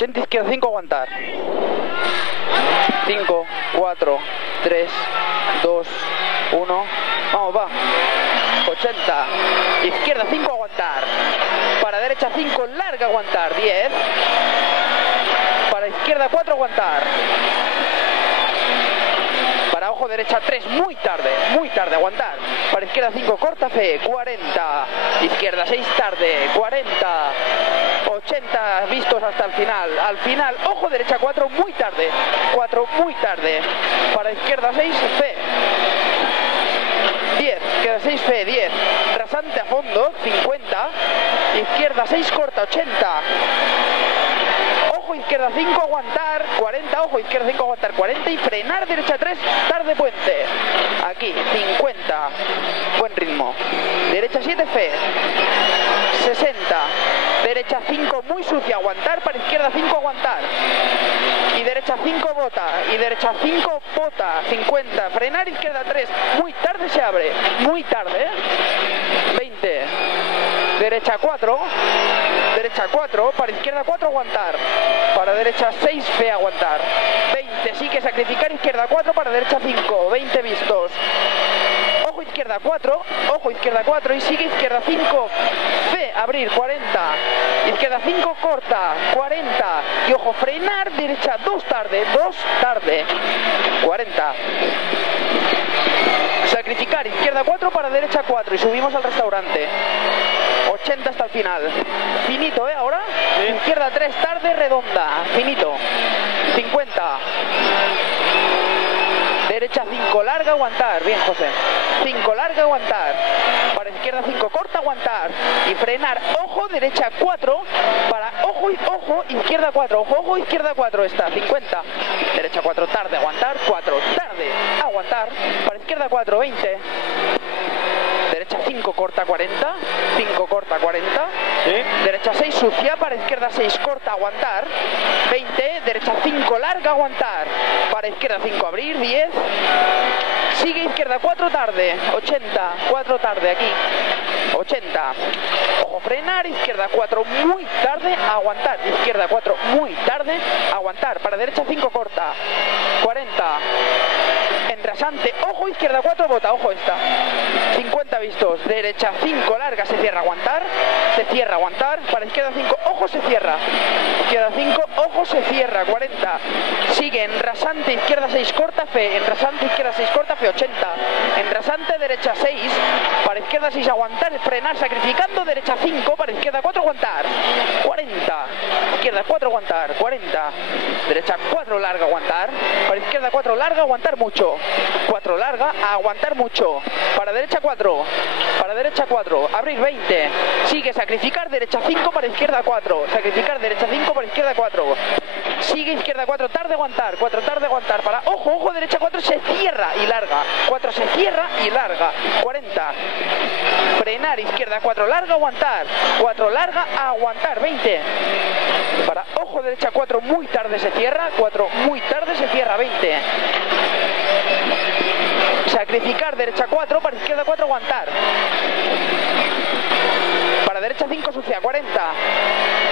80, izquierda 5, aguantar. 5, 4, 3, 2, 1. Vamos, va. 80, izquierda 5, aguantar. Para derecha 5, larga, aguantar. 10. Para izquierda 4, aguantar. Para ojo derecha 3, muy tarde, aguantar. Para izquierda 5, corta fe, 40. Izquierda 6, tarde, 40. 80 vistos hasta el final. Al final, ojo derecha 4, muy tarde. 4, muy tarde. Para izquierda 6, fe. 10, izquierda 6, fe, 10. Rasante a fondo, 50. Izquierda 6, corta, 80. Ojo izquierda 5, aguantar, 40, ojo izquierda 5, aguantar, 40 y frenar derecha 3, tarde puente. Aquí, 50, buen ritmo. Derecha 7, fe. 60, derecha 5, muy sucia, aguantar, para izquierda 5, aguantar. Y derecha 5, bota, y derecha 5, bota, 50, frenar izquierda 3, muy tarde se abre, muy tarde, 20, derecha 4, para izquierda 4, aguantar, para derecha 6, fe, aguantar, 20, sí que sacrificar, izquierda 4, para derecha 5, 20 vistos, ojo izquierda 4 y sigue izquierda 5, fe, abrir, 40, izquierda 5, corta, 40, y ojo, frenar, derecha 2, tarde, 40, sacrificar, izquierda 4, para derecha 4 y subimos al restaurante. 80 hasta el final. Finito, ahora. Sí. Izquierda 3, tarde, redonda. Finito. 50. Derecha 5, larga, aguantar. Bien, José. 5, larga, aguantar. Para izquierda 5, corta, aguantar. Y frenar. Ojo, derecha 4. Para ojo, izquierda 4. Ojo, izquierda 4 está. 50. Derecha 4, tarde, aguantar. 4, tarde, aguantar. Para izquierda 4, 20. Derecha 5, corta, 40. 5, corta, 40. ¿Sí? Derecha 6, sucia. Para izquierda 6, corta, aguantar. 20. Derecha 5, larga, aguantar. Para izquierda 5, abrir. 10. Sigue izquierda 4, tarde. 80. 4, tarde, aquí. 80. Ojo, frenar. Izquierda 4, muy tarde, aguantar. Izquierda 4, muy tarde, aguantar. Para derecha 5, corta. 40. Enrasante, ojo, izquierda 4, bota, ojo esta. 50 vistos, derecha 5, larga, se cierra, aguantar. Se cierra, aguantar. Para izquierda 5, ojo, se cierra. Izquierda 5, ojo, se cierra, 40. Sigue, enrasante, izquierda 6, corta, fe. Enrasante, izquierda 6, corta, fe, 80. Enrasante, derecha 6. Para izquierda 6, aguantar, frenar, sacrificando. Derecha 5, para izquierda 4, aguantar. 40. Izquierda 4, aguantar. 40. Derecha 4, larga, aguantar. Para izquierda 4, larga, aguantar mucho. 4, larga, aguantar mucho. Para derecha 4. Para derecha 4. Abrir, 20. Sigue, sacrificar, derecha 5, para izquierda 4. Sacrificar, derecha 5, para izquierda 4. Sigue, izquierda 4, tarde, aguantar. 4, tarde, aguantar. Para ojo, derecha 4, se cierra y larga. 4, se cierra y larga. 40. Frenar, izquierda 4, larga, aguantar. 4, larga, aguantar. 20. Para ojo, derecha 4, muy tarde se cierra. 4, muy tarde se cierra. 20. Sacrificar, derecha 4, para izquierda 4, aguantar. Para derecha 5, sucia, 40.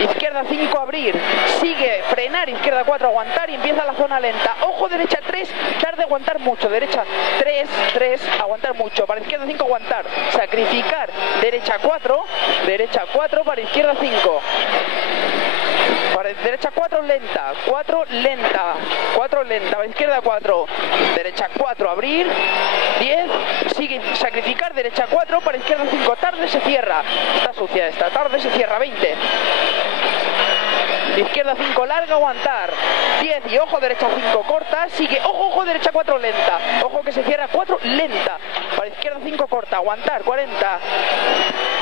Izquierda 5, abrir. Sigue, frenar, izquierda 4, aguantar y empieza la zona lenta. Ojo, derecha 3, tarde, aguantar mucho. Derecha 3, aguantar mucho. Para izquierda 5, aguantar. Sacrificar, derecha 4, para izquierda 5. Para derecha 4, lenta, 4, lenta, 4, lenta, para izquierda 4, derecha 4, abrir, 10, sigue, sacrificar, derecha 4, para izquierda 5, tarde, se cierra, está sucia esta, tarde, se cierra, 20, izquierda 5, larga, aguantar, 10 y ojo, derecha 5, corta, sigue, ojo, derecha 4, lenta, ojo que se cierra, 4, lenta, para izquierda 5, corta, aguantar, 40,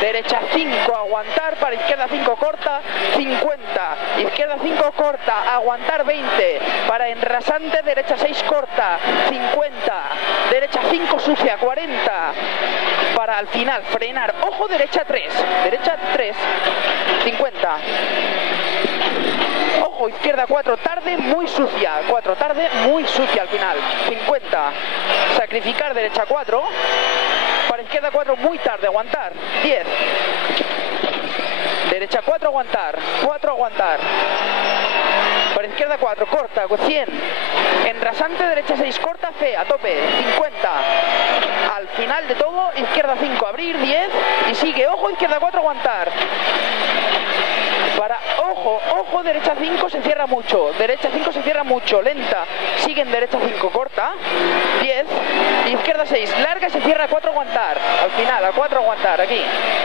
derecha 5, aguantar, para izquierda 5, corta, 50, izquierda 5, corta, aguantar, 20, para enrasante, derecha 6, corta, 50, derecha 5, sucia, 40, para al final, frenar, ojo, derecha 3, 50, ojo, izquierda 4, tarde, muy sucia, 4, tarde, muy sucia al final, 50, sacrificar, derecha 4, para izquierda 4, muy tarde, aguantar, 10, derecha 4, aguantar, 4, aguantar, izquierda 4, corta, 100. En rasante, derecha 6, corta, fe, a tope, 50. Al final de todo, izquierda 5, abrir, 10. Y sigue, ojo, izquierda 4, aguantar. Para ojo, ojo, derecha 5 se cierra mucho, derecha 5 se cierra mucho, lenta, sigue en derecha 5, corta, 10, izquierda 6, larga y se cierra 4, aguantar, al final, a 4 aguantar, aquí,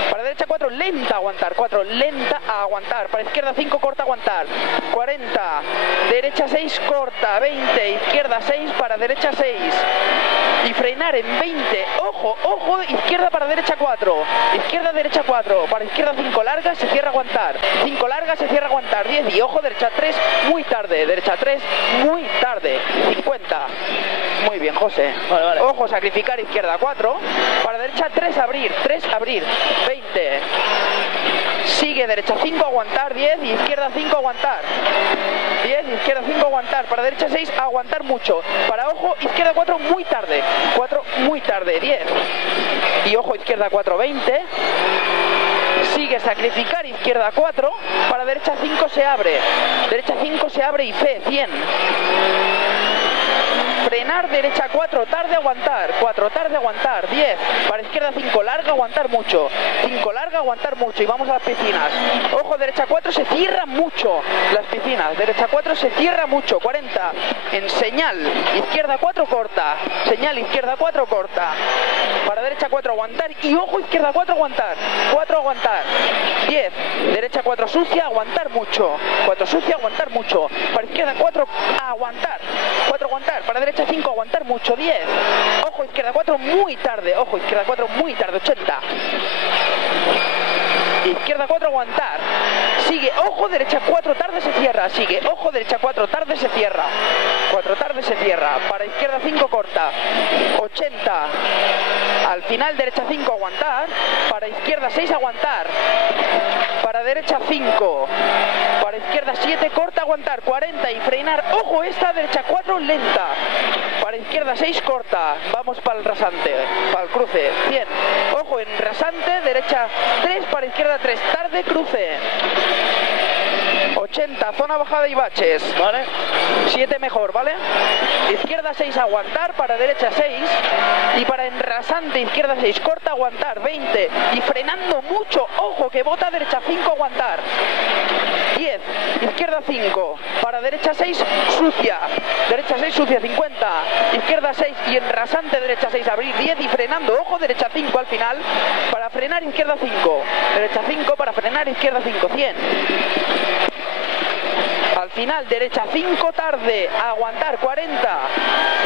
para derecha 4, lenta, aguantar, 4, lenta, a aguantar, para izquierda 5, corta, aguantar, 40, derecha 6, corta, 20, izquierda 6, para derecha 6, y frenar en 20, ojo, ojo, izquierda para derecha 4, izquierda, derecha 4, para izquierda 5, larga, se cierra aguantar, 5 larga, se cierra aguantar, 10 y ojo, derecha 3, muy tarde, derecha 3, muy tarde, 50, muy bien, José, vale. Ojo, sacrificar, izquierda 4, para derecha 3, abrir, 20, sigue, derecha 5, aguantar, 10, y izquierda 5, aguantar, 10, izquierda 5, aguantar, para derecha 6, aguantar mucho, para ojo, izquierda 4, muy tarde, 4, muy tarde, 10, y ojo, izquierda 4, 20, sigue, sacrificar, izquierda 4, para derecha 5 se abre, derecha 5 se abre y fe, 100, frenar, derecha 4, tarde, aguantar, 4, tarde, aguantar, 10, para izquierda 5, larga, aguantar mucho, 5, larga, aguantar mucho, y vamos a las piscinas, ojo, derecha 4, se cierra mucho, las piscinas, derecha 4, se cierra mucho, 40, en señal, izquierda 4, corta, señal, izquierda 4, corta, para derecha 4, aguantar, y ojo, izquierda 4, aguantar, 4, aguantar, 10, derecha 4, sucia, aguantar mucho, 4, sucia, aguantar mucho, para izquierda 4, aguantar, 4, aguantar, para derecha 5, aguantar mucho, 10, ojo, izquierda 4, muy tarde, ojo, izquierda 4, muy tarde, 80, izquierda 4, aguantar, sigue, ojo, derecha 4, tarde, se cierra, sigue, ojo, derecha 4, tarde, se cierra, 4, tarde, se cierra, para izquierda 5, corta, 80, al final, derecha 5, aguantar, para izquierda 6, aguantar, para derecha 5, para izquierda 7, corta, aguantar, 40 y frenar, ojo, esta, derecha 4, lenta, para izquierda 6, corta, vamos para el rasante, para el cruce, 100, ojo, en rasante, derecha 3, para izquierda 3, tarde, cruce, 80, zona bajada y baches, ¿vale? 7 mejor, ¿vale? Izquierda 6, aguantar, para derecha 6, y para enrasante, izquierda 6, corta, aguantar, 20, y frenando mucho, ojo, que bota, derecha 5, aguantar, 10, izquierda 5, para derecha 6, sucia, derecha 6, sucia, 50, izquierda 6, y en rasante, derecha 6, abrir, 10, y frenando, ojo, derecha 5 al final, para frenar, izquierda 5, derecha 5, para frenar, izquierda 5, 100, al final, derecha 5, tarde, aguantar, 40,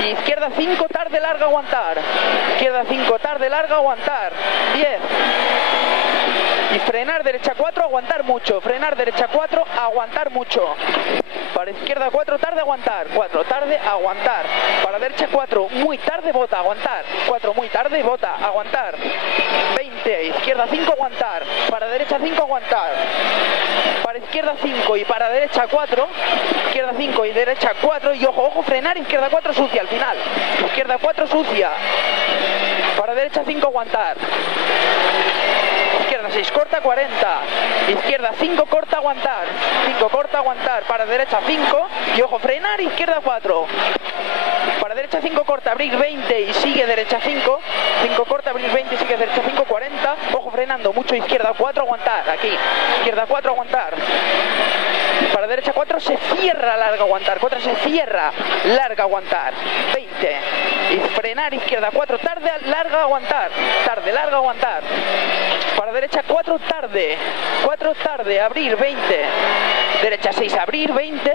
y izquierda 5, tarde, larga, aguantar, izquierda 5, tarde, larga, aguantar, 10, y frenar, derecha 4, aguantar mucho, frenar, derecha 4, aguantar mucho, para izquierda 4, tarde, aguantar, 4, tarde, aguantar, para derecha 4, muy tarde, bota, aguantar, 4, muy tarde, bota, aguantar, 20, izquierda 5, aguantar, para derecha 5, aguantar, para izquierda 5 y para derecha 4, izquierda 5 y derecha 4, y ojo, ojo, frenar, izquierda 4, sucia, al final, izquierda 4, sucia, para derecha 5, aguantar, izquierda 6, corta, 40, izquierda 5, corta, aguantar, 5, corta, aguantar, para derecha 5, y ojo, frenar, izquierda 4, para derecha 5, corta, abrir, 20, y sigue derecha 5, 5, corta, abrir, 20, y sigue derecha 5, 40, ojo, frenando, mucho, izquierda 4, aguantar, aquí, izquierda 4, aguantar, para derecha 4, se cierra, larga, aguantar, 4, se cierra, larga, aguantar, 20, y frenar, izquierda 4, tarde, larga, aguantar, tarde, larga, aguantar, para derecha 4, tarde, 4, tarde, abrir, 20, derecha 6, abrir, 20,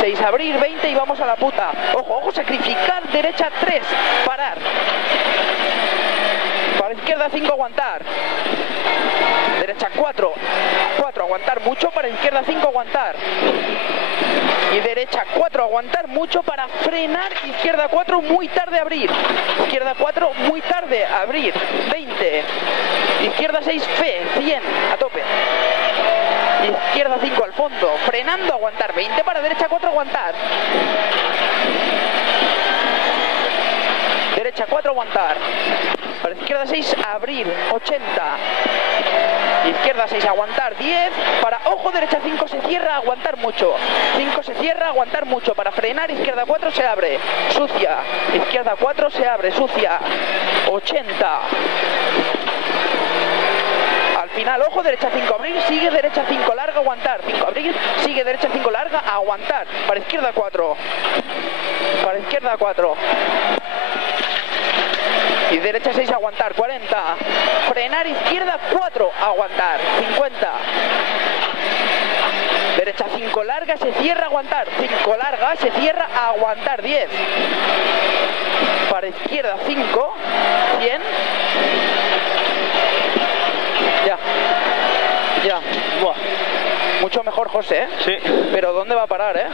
6, abrir, 20, y vamos a la puta, ojo, ojo, sacrificar, derecha 3, parar, para izquierda 5, aguantar, derecha 4, 4, aguantar mucho, para izquierda 5, aguantar, y derecha 4, aguantar mucho, para frenar, izquierda 4, muy tarde, abrir, izquierda 4, muy tarde, abrir, 20, izquierda 6, fe, 100, a tope, izquierda 5 al fondo, frenando, aguantar, 20, para derecha 4, aguantar, derecha 4, aguantar, Para izquierda 6, abrir, 80. Izquierda 6, aguantar, 10. Para ojo, derecha 5, se cierra, aguantar mucho. 5 se cierra, aguantar mucho. Para frenar, izquierda 4, se abre, sucia. Izquierda 4, se abre, sucia. 80. Al final, ojo, derecha 5, abrir, sigue, derecha 5, larga, aguantar. 5, abrir, sigue, derecha 5, larga, aguantar. Para izquierda 4. Para izquierda 4. Y derecha 6, aguantar, 40. Frenar, izquierda 4, aguantar, 50. Derecha 5, larga, se cierra, aguantar. 5, larga, se cierra, aguantar, 10. Para izquierda 5, 100. Ya. Ya. Buah. Mucho mejor, José, ¿eh? Sí. Pero ¿dónde va a parar, eh?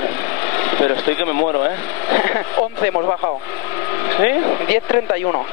Pero estoy que me muero, ¿eh? 11 hemos bajado. ¿Sí? 10:31.